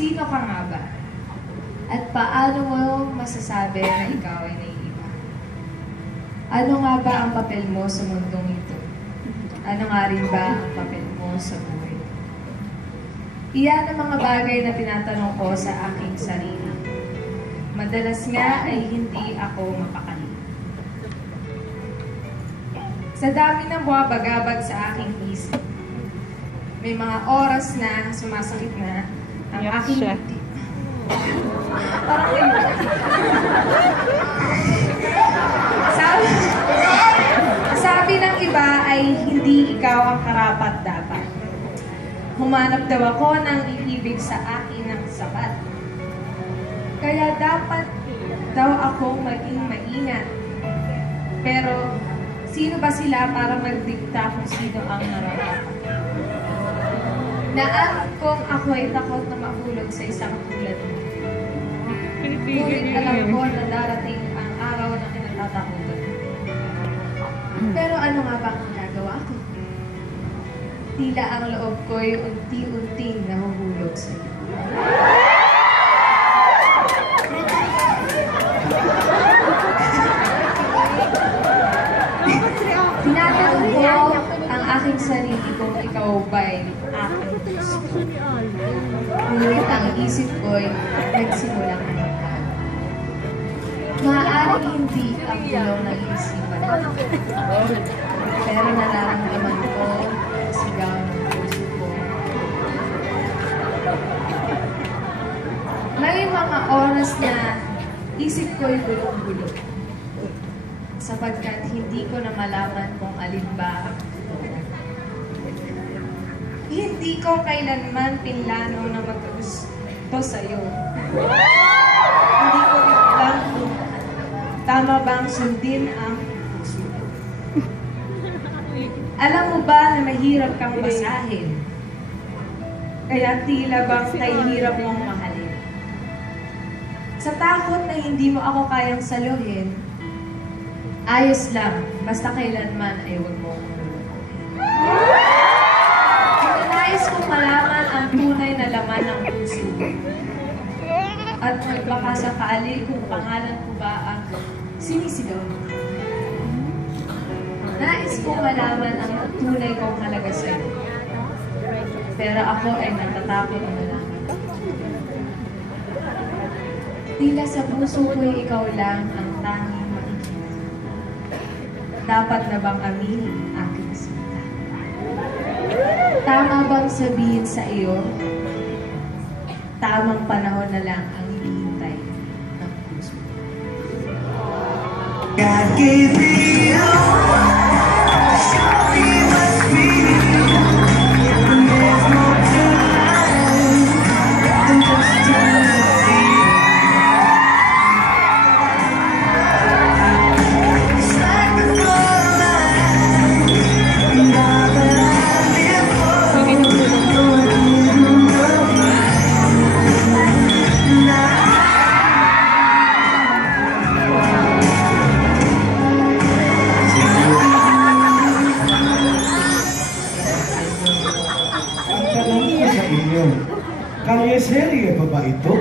Sino ka nga ba? At paano mo masasabi na ikaw ay naiiba? Ano nga ba ang papel mo sa mundong ito? Ano nga rin ba ang papel mo sa buhay? Iyan ang mga bagay na tinatanong ko sa aking sarili. Madalas nga ay hindi ako mapakali. Sa dami ng buwabagabag sa aking isip, may mga oras na sumasakit na ang aking dibdib. Parang kayo. Sabi ng iba ay hindi ikaw ang karapat-dapat. Humanap daw ako ng iibig sa akin ng sapat. Kaya dapat daw akong maging maingat. Pero sino ba sila para magdikta kung sino ang nararapat? Naan kong ako ay takot na mahulog sa isang tulad mo. Ngunit alam ko na darating ang araw na kinatatakutan. Pero ano nga ba ang gagawa ko? Tila ang loob ko'y unti-unting nahuhulog sa iyo. Tinatanong ko ang aking sarili kung ikaw ba'y aking gusto. Ngunit ang isip ko'y nagsimulang managhan. Maaaring hindi ang bulong ng isipan. Pero nararamdaman ko ang sigaw ng puso ko. May mga oras na isip ko'y bulong-bulong. Sapagkat hindi ko na malaman kung alin ba ang totoo. Hindi ko kailanman pinlano na magkagusto sa'yo. Hindi ko alam kung tama bang sundin ang puso. Alam mo ba na mahirap kang basahin? Kaya tila bang kahihirap mong mahalin? Sa takot na hindi mo ako kayang saluhin, ayos lang, basta kailanman ay huwag mo akong lulukuhin. Nais kong malaman ang tunay na laman ng puso. At magbaka sakali kung pangalan ko ba ang sinisigaw mo. Nais kong malaman ang tunay kong halaga sa'yo. Pero ako ay natatakot na malaman. Tila sa puso ko'y ikaw lang ang tanging makikita. Dapat na bang aminin aking sinta? Tama bang sabihin sa iyo, tamang panahon na lang ang hinihintay ng puso? God gave me you, so we must be. When there's more to life than just eternity. It's like before life, and all that I live for. Serye pa ba ito?